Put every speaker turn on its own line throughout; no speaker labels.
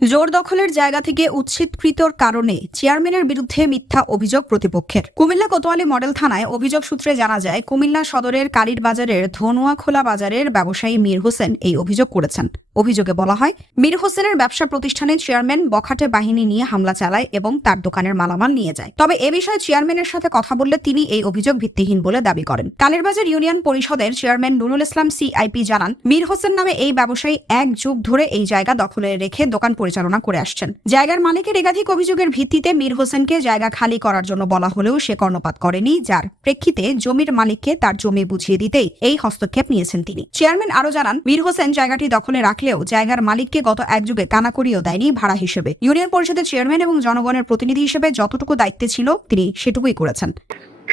জোর দখলের জায়গা থেকে উচ্ছেদকৃতর কারণে চেয়ারম্যানের বিরুদ্ধে মিথ্যা অভিযোগ প্রতিপক্ষের। কুমিল্লা কোতোয়ালি মডেল থানায় অভিযোগ সূত্রে জানা যায়, কুমিল্লা সদরের কালীর বাজারের ধনুয়াখোলা বাজারের ব্যবসায়ী মীর হোসেন এই অভিযোগ করেছেন। অভিযোগে বলা হয়, মীর হোসেনের ব্যবসা প্রতিষ্ঠানের চেয়ারম্যান বখাটে বাহিনী নিয়ে হামলা চালায় এবং তার দোকানের মালামাল নিয়ে যায়। তবে এ বিষয়ে চেয়ারম্যানের সাথে কথা বললে তিনি এই অভিযোগ ভিত্তিহীন বলে দাবি করেন। কালেরবাজার ইউনিয়ন পরিষদের চেয়ারম্যান নুরুল ইসলাম সিআইপি জানান, মীর হোসেন নামে এই ব্যবসায়ী এক যুগ ধরে এই জায়গা দখলে রেখে দোকান পরিচালনা করে আসছেন। জায়গার মালিকের একাধিক অভিযোগের ভিত্তিতে মীর হোসেনকে জায়গা খালি করার জন্য বলা হলেও সে কর্ণপাত করেনি, যার প্রেক্ষিতে জমির মালিককে তার জমি বুঝিয়ে দিতেই এই হস্তক্ষেপ নিয়েছেন তিনি। চেয়ারম্যান আরও জানান, মীর হোসেন জায়গাটি দখলে রাখলেও জায়গার মালিককে গত এক যুগে কানাকড়িও দেয়নি ভাড়া হিসেবে। ইউনিয়ন পরিষদের চেয়ারম্যান এবং জনগণের প্রতিনিধি হিসেবে যতটুকু দায়িত্বে ছিল, তিনি সেটুকুই করেছেন।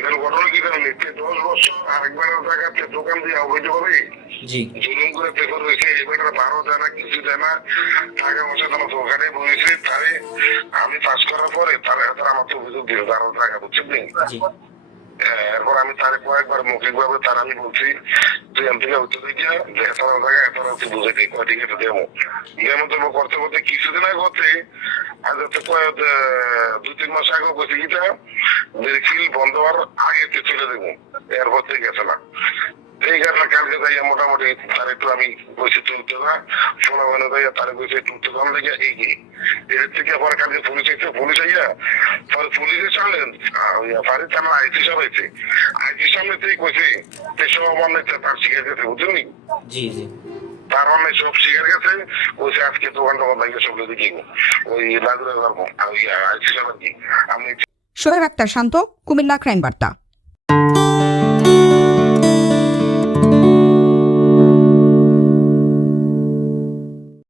এখানে ঘটনা কি জানেন দশ বছর আরেকবার জায়গাতে দোকান দিয়ে অবৈধ হবে?
জি।
জুলুম করে পেপার হয়েছে এবার বারো জানা কিছু জানা টাকা পয়সা তোমার দোকানে বসেছে তারে আমি পাস করার পরে তারে তারা আমার তো অভিযোগ দিল বারো টাকা বুঝছেন তারে কয়েকবার মৌখিক ভাবে তার আমি বলছি তুই আমি থেকে উত্তর দিকে যে এত জায়গা এত তুই বুঝে দিই কয় তো দেবো। দেবো দেবো করতে করতে কিছুদিন আগে আজ হচ্ছে আহ, দুই তিন মাস আগে বসে গিয়েটা খিল বন্ধ হওয়ার আগে তো চলে দেবো। এরপর থেকে গেছে না। এই কারণে কালকে যাই মোটামুটি তার একটু আমি বসে চলতে না শোনা মানে যাই তার বসে টুকতে কম লেগে এই এর থেকে আবার কালকে পুলিশ এসে পুলিশ আইয়া পরে পুলিশে চালেন। পারে তারা আইসি সব হয়েছে। আইসি সামনে কইছে সব নেতা তার শিখে গেছে বুঝলেন
জি জি।
তার অনেক সব শিখে গেছে কইছে আজকে দোকানটা বাইকে সব দিকে ওই লাগুরে ওই আইসি সব আর কি। আমি
সোহেব আক্তার শান্ত কুমিল্লা ক্রাইম বার্তা।